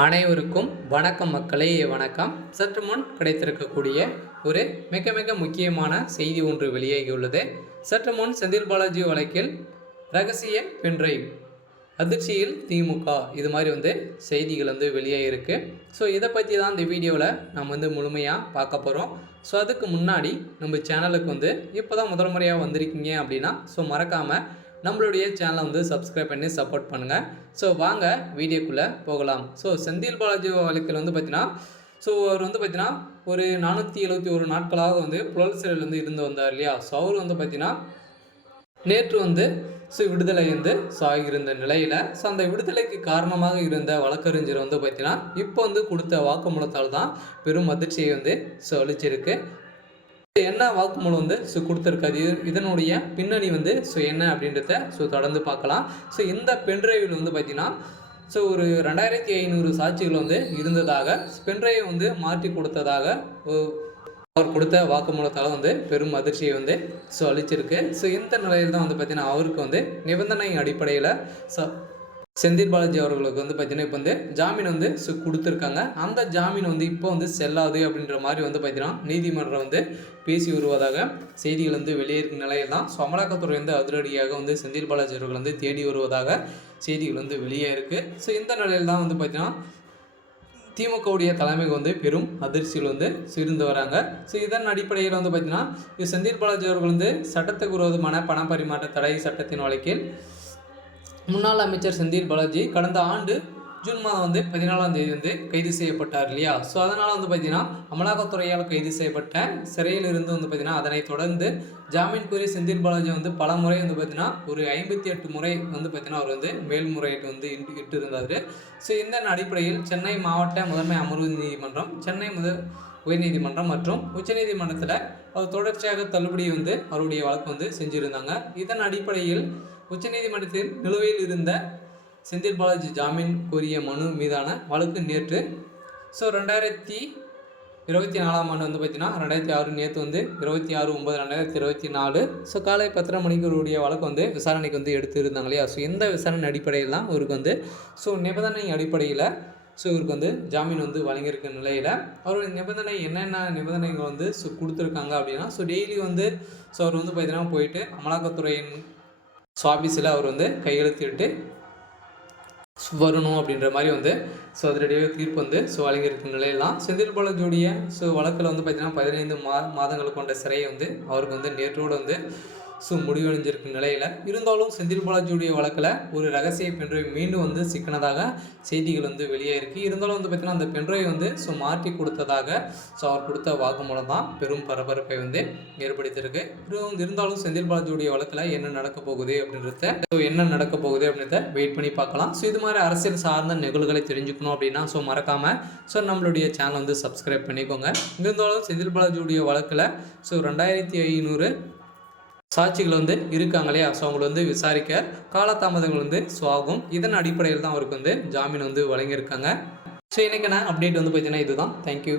அனைவருக்கும் வணக்கம் மக்களே, வணக்கம். சற்று முன் கிடைத்திருக்கக்கூடிய ஒரு மிக மிக முக்கியமான செய்தி ஒன்று வெளியாகியுள்ளது. சற்று முன் செந்தில் பாலாஜி வழக்கில் ரகசிய பென்ட்ரைவ் அதிர்ச்சியில் திமுக, இது மாதிரி செய்திகள் வெளியாகிருக்கு. ஸோ இதை பற்றி தான் இந்த வீடியோவில் நம்ம முழுமையாக பார்க்க போகிறோம். ஸோ அதுக்கு முன்னாடி நம்ம சேனலுக்கு இப்போ தான் முதல் முறையாக வந்திருக்கீங்க அப்படின்னா மறக்காமல் நம்மளுடைய சேனலை சப்ஸ்கிரைப் பண்ணி சப்போர்ட் பண்ணுங்கள். ஸோ வாங்க வீடியோக்குள்ளே போகலாம். ஸோ செந்தில் பாலாஜி வழக்கில் பார்த்தீங்கன்னா அவர் பார்த்தீங்கன்னா ஒரு 471 நாட்களாக புழல் சிறையில் இருந்து வந்தார் இல்லையா. ஸோ அவர் பார்த்தீங்கன்னா நேற்று விடுதலை ஆகியிருந்த நிலையில் அந்த விடுதலைக்கு காரணமாக இருந்த வழக்கறிஞர் பார்த்தீங்கன்னா இப்போ கொடுத்த வாக்குமூலத்தால் தான் பெரும் அதிர்ச்சியை அளிச்சிருக்கு. என்ன வாக்குமூலம் கொடுத்துருக்காது, இதனுடைய பின்னணி என்ன அப்படின்றத தொடர்ந்து பார்க்கலாம். ஸோ இந்த பென்ட்ரைவில் பார்த்தீங்கன்னா ஒரு 2500 சாட்சிகள் இருந்ததாக, பென்ட்ரைவை மாற்றி கொடுத்ததாக அவர் கொடுத்த வாக்குமூலத்தால் பெரும் அதிர்ச்சியை அளிச்சிருக்கு. ஸோ இந்த நிலையில் தான் பார்த்தீங்கன்னா அவருக்கு நிபந்தனை அடிப்படையில் செந்தில் பாலாஜி அவர்களுக்கு பார்த்தீங்கன்னா இப்போ ஜாமீன் கொடுத்துருக்காங்க. அந்த ஜாமீன் இப்போ செல்லாது அப்படின்ற மாதிரி பார்த்தீங்கன்னா நீதிமன்றம் பேசி வருவதாக செய்திகள் வெளியேறும் நிலையில் தான் அமலாக்கத்துறை அதிரடியாக செந்தில் பாலாஜி அவர்கள் தேடி வருவதாக செய்திகள் வெளியே இருக்குது. ஸோ இந்த நிலையில் தான் பார்த்தீங்கன்னா திமுகவுடைய தலைமைக்கு பெரும் அதிர்ச்சியில் இருந்து வராங்க. ஸோ இதன் அடிப்படையில் பார்த்தீங்கன்னா செந்தில் பாலாஜி அவர்கள் சட்டத்துக்கு விரோதமான பண பரிமாற்ற தடை சட்டத்தின் வழக்கில் முன்னாள் அமைச்சர் செந்தில் பாலாஜி கடந்த ஆண்டு ஜூன் மாதம் 14ஆம் தேதி கைது செய்யப்பட்டார் இல்லையா. ஸோ அதனால் பார்த்தீங்கன்னா அமலாக்கத்துறையால் கைது செய்யப்பட்ட சிறையில் இருந்து பார்த்தீங்கன்னா அதனை தொடர்ந்து ஜாமீன் கோரி செந்தில் பாலாஜி பல முறை பார்த்தீங்கன்னா ஒரு 58 முறை பார்த்தீங்கன்னா அவர் மேல்முறையீட்டு இட்டு இருந்தார். ஸோ இந்த அடிப்படையில் சென்னை மாவட்ட முதன்மை அமர்வு நீதிமன்றம், சென்னை உயர்நீதிமன்றம் மற்றும் உச்சநீதிமன்றத்தில் அவர் தொடர்ச்சியாக தள்ளுபடி அவருடைய வழக்கு செஞ்சுருந்தாங்க. இதன் அடிப்படையில் உச்சநீதிமன்றத்தில் நிலுவையில் இருந்த செந்தில் பாலாஜி ஜாமீன் கோரிய மனு மீதான வழக்கு நேற்று 2024ஆம் ஆண்டு பார்த்தீங்கன்னா 2006 நேற்று 26/9/2024 காலை 10:30 மணிக்கு வழக்கு விசாரணைக்கு எடுத்து இருந்தாங்க இல்லையா. ஸோ இந்த விசாரணை அடிப்படையில் தான் அவருக்கு நிபந்தனை அடிப்படையில் இவருக்கு ஜாமீன் வழங்கியிருக்க நிலையில் அவருடைய நிபந்தனை என்னென்ன நிபந்தனைகள் கொடுத்துருக்காங்க அப்படின்னா டெய்லி அவர் பார்த்தீங்கன்னா போயிட்டு அமலாக்கத்துறையின் ஆஃபீஸில் அவர் கையெழுத்திட்டு வரணும் அப்படின்ற மாதிரி அதிரடியாக தீர்ப்பு வழங்கியிருக்கும் நிலையெல்லாம் செந்தில் பாலாஜியுடைய வழக்கில் பார்த்தீங்கன்னா 15 மாதங்கள் கொண்ட சிறையை அவருக்கு நேற்றோடு முடிவடைஞ்சிருக்கும் நிலையில் இருந்தாலும் செந்தில் பாலாஜியுடைய வழக்கில் ஒரு ரகசிய பென்ட்ரைவ் மீண்டும் சிக்கினதாக செய்திகள் வெளியே இருக்குது. இருந்தாலும் பார்த்தீங்கன்னா அந்த பென்ட்ரைவ் மாற்றி கொடுத்ததாக அவர் கொடுத்த வாக்குமூலம் தான் பெரும் பரபரப்பை ஏற்படுத்தியிருக்கு. இருந்தாலும் செந்தில் பாலாஜியுடைய வழக்கில் என்ன நடக்க போகுது அப்படின்றத வெயிட் பண்ணி பார்க்கலாம். ஸோ இது மாதிரி அரசியல் சார்ந்த நிகழ்வுகளை தெரிஞ்சுக்கணும் அப்படின்னா மறக்காமல் நம்மளுடைய சேனல் சப்ஸ்கிரைப் பண்ணிக்கோங்க. இருந்தாலும் செந்தில் பாலாஜியுடைய வழக்கில் 2500 சாட்சிகள் இருக்காங்க இல்லையா. ஸோ அவங்களை விசாரிக்க காலதாமதங்கள் ஆகும். இதன் அடிப்படையில் தான் அவருக்கு ஜாமீன் வழங்கியிருக்காங்க. ஸோ இன்றைக்கான அப்டேட் பார்த்தீங்கன்னா இதுதான். தேங்க்யூ.